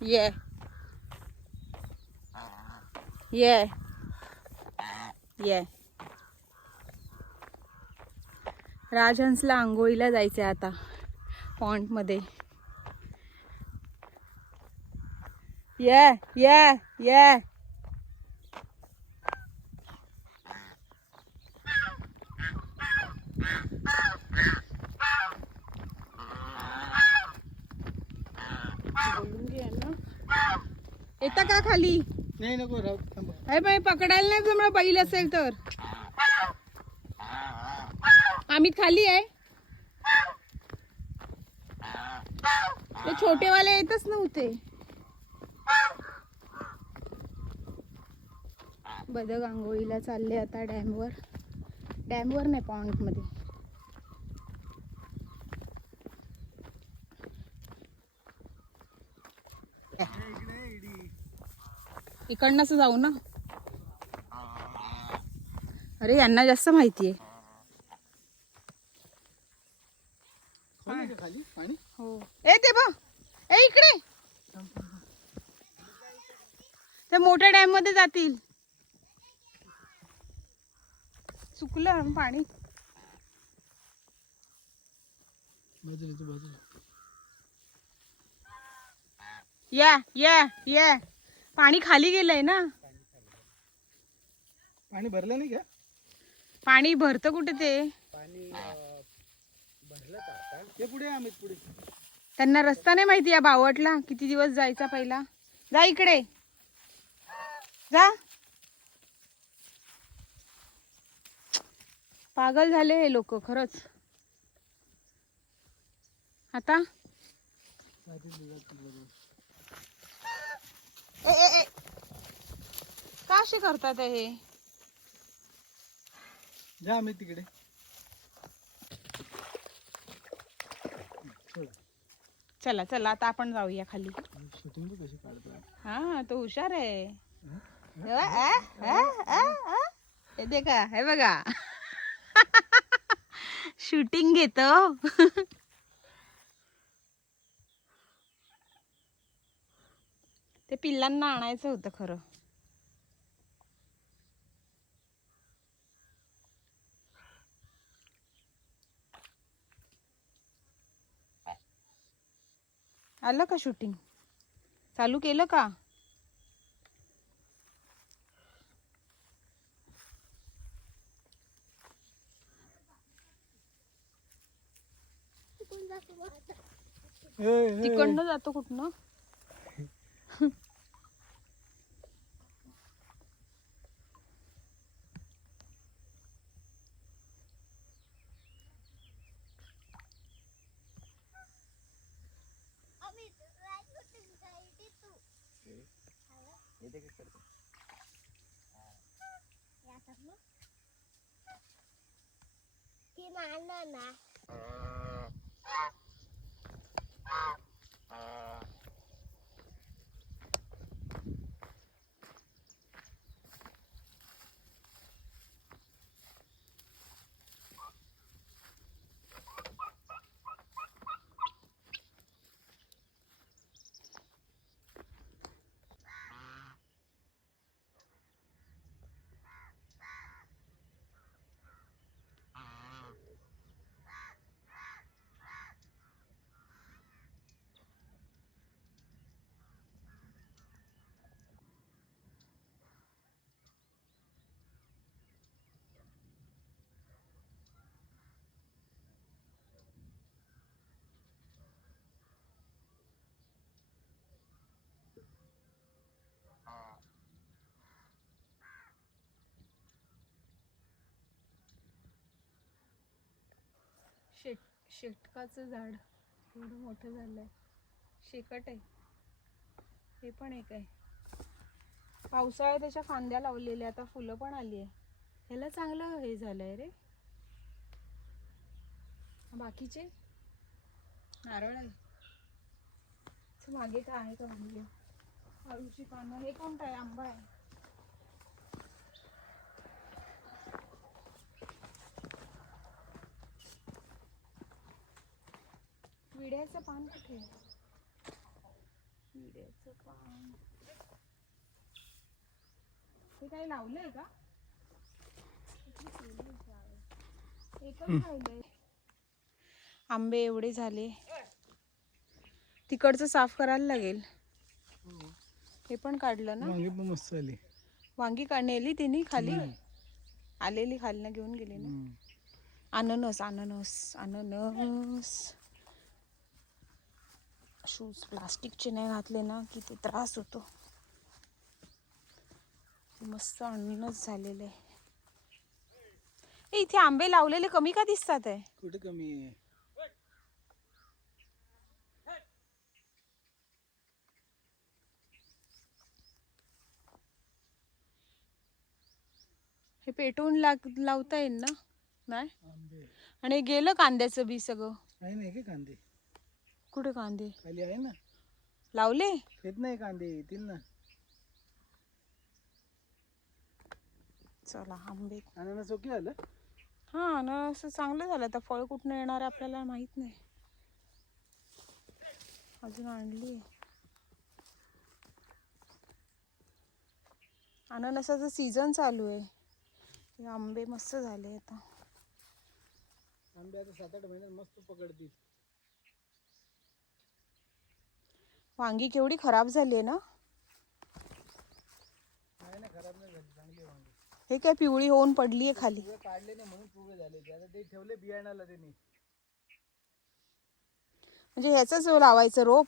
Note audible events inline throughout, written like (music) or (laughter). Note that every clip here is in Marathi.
ये ये ये राजहंसला आंघोळीला जायचंय आता. पॉन्टमध्ये ये ये ये येता का खाली? नाही नको राहू थांबा. अरे बाई पकडायला नाही जमलं बैल असेल तर. आम्ही खाली आहे. ते छोटेवाले येतच नव्हते. बदक आंघोळीला चालले आता डॅमवर. डॅमवर नाही पॉन्ड इकडनंच जाऊ ना. अरे यांना जास्त माहिती आहे हो. ए ते बघ. ए इकडे. ते मोठ्या डॅममध्ये जातील. चुकलं पाणी. बाजूला तू बाजूला. या या या. पाणी खाली गेलंय ना. पाणी भरलं नाही का? पाणी भरतं कुठे ते? ते पुढे आम्ही पुढे. त्यांना रस्ता नाही माहिती या बावटला. किती दिवस जायचा पहिला? जा इकडे. जा. पागल झाले हे लोक खरंच. आता ए, ए, ए. का असे करतात हे? जा आम्ही तिकडे. चल चला आता आपण जाऊया खाली. शूटिंग कशी काढतो? हा तो हुशार आहे. अ, अ, अ, अ, अ. हे दे का हे बघा. शूटिंग घेतो. ते पिल्लांना आणायचं होतं खरं. आलं का शूटिंग चालू केलं का? तिकडनं जातो कुठनं? (laughs) 奶奶 शेट शेटकाचं झाड एवढं मोठं झालं आहे शेकट आहे. हे पण एक आहे. पावसाळ्यात त्याच्या फांद्या लावलेल्या आता फुलं पण आली आहे. ह्याला चांगलं हे झालं आहे रे. बाकीचे? नारळ आहे. मागे काय आहे का म्हणजे अळूची पानं. हे कोणतं आहे? आंबा आहे. विड्याचं पान कुठे आहे? विड्याचं पान. हे काही लावलंय का? आंबे एवढे झाले. तिकडचं साफ करायला लागेल. हे पण काढलं ना? वांगी पण मस्त आली वांगी का नेली तिने खाली? आलेली खाली घेऊन गेली ना. अननस अननस अननस. शूज प्लास्टिकचे नाही घातले ना किती त्रास होतो. मस्त अननस झालेलं. आहे इथे आंबे लावलेले कमी का दिसतात आहे? कुठे कमी आहे? हे पेटवून लाग लावता येईल ना? नाही? आणि गेलं कांद्याचं बी सगळं? नाही का कांदे. कुठे कांदे? खाली आहे ना. लावले? येत नाही कांदे येतील ना. चला आंबे. अननस ओके आलं हा ना असं चांगलं झालं. आता फळ कुठनं येणार आहे आपल्याला माहीत नाही. अजून आणली. अननसाचं सीझन चालू आहे. आंबे मस्त झाले आता. आंबे आता सात आठ महिन्यात मस्त पकडतील. वांगी केवढी खराब झाली आहे ना? हे काय पिवळी होऊन पडली आहे खाली. काढले नाही म्हणून पिवळे झाले ते. आता ते ठेवले बियाणाला त्यांनी. म्हणजे ह्याचंच लावायचं रोप.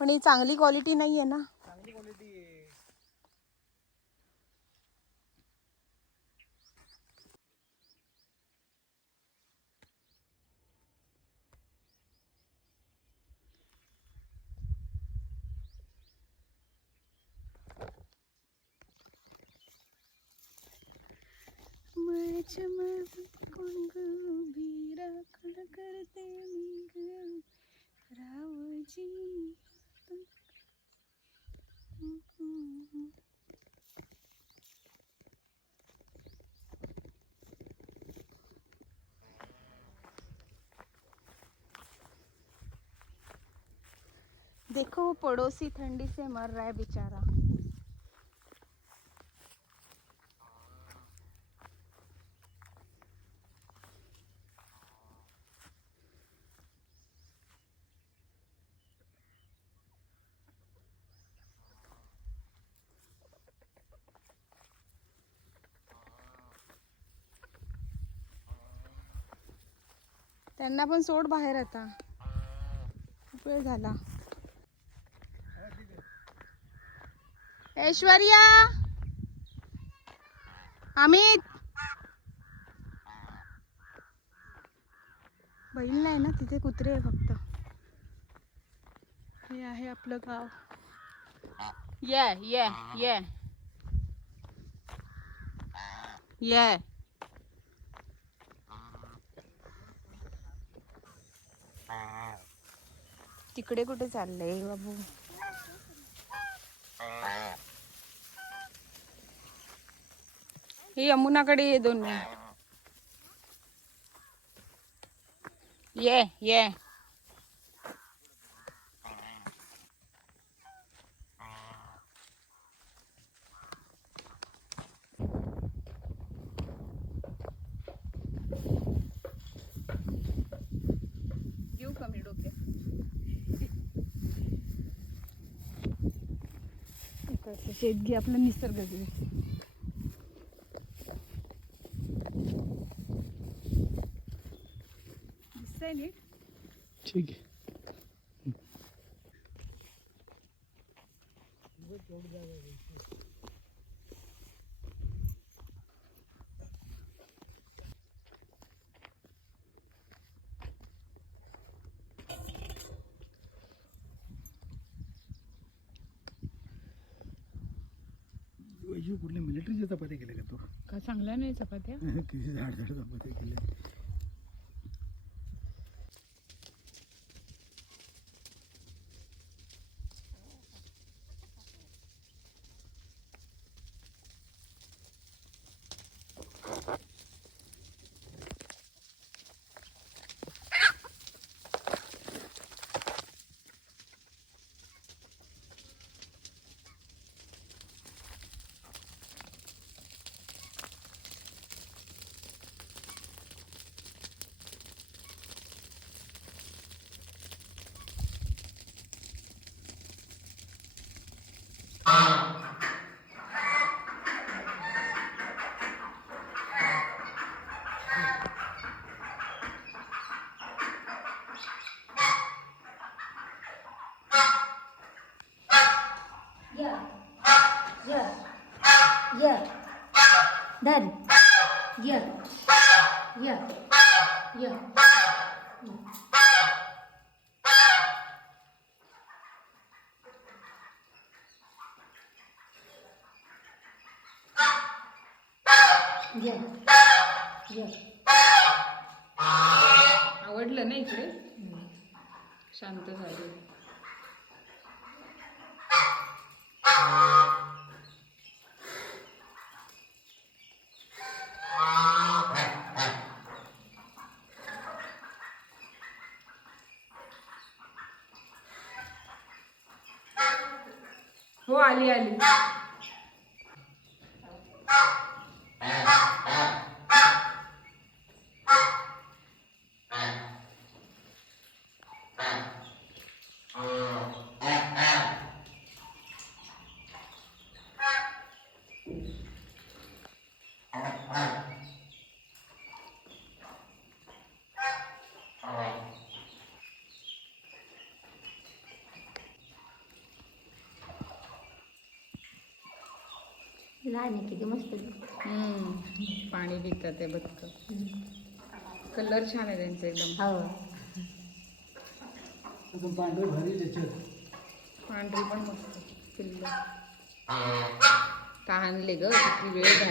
पण ही चांगली क्वालिटी नाही आहे ना? चांगली क्वालिटी देखो वो पड़ोसी ठंडी से मर रहा है बेचारा। त्यांना पण सोड बाहेर आता. खूप वेळ झाला. ऐश्वर्या! अमित! बैल नाही ना तिथे कुत्रे आहे फक्त. हे आहे आपलं गाव. ये ये ये ये तिकडे कुठे चाललंय बाबू? हे यमुनाकडे ये दोन ये ये. शेतगी आपलं निसर्ग दिसतंय नीट? ठीक आहे. वैजू कुठल्या मिलिटरीच्या चपात्या केल्या का तू? का चांगल्या नाही चपात्या? (laughs) किती झाड झाड चपात्या केल्या. Yeah. Yeah. Yeah. Done. Yeah. Yeah. Yeah. Yeah. आवडलं ना इकडे शांत झाली हो आली आली Yes. लहान आहे किती मस्त. हम्म, पाणी पितात ते बदक कलर छान आहे त्यांचा एकदम. हो. एकदम पांढरे पांढरी पण मस्त. पिल्ल. तहानले ग? किती वेळ झाला.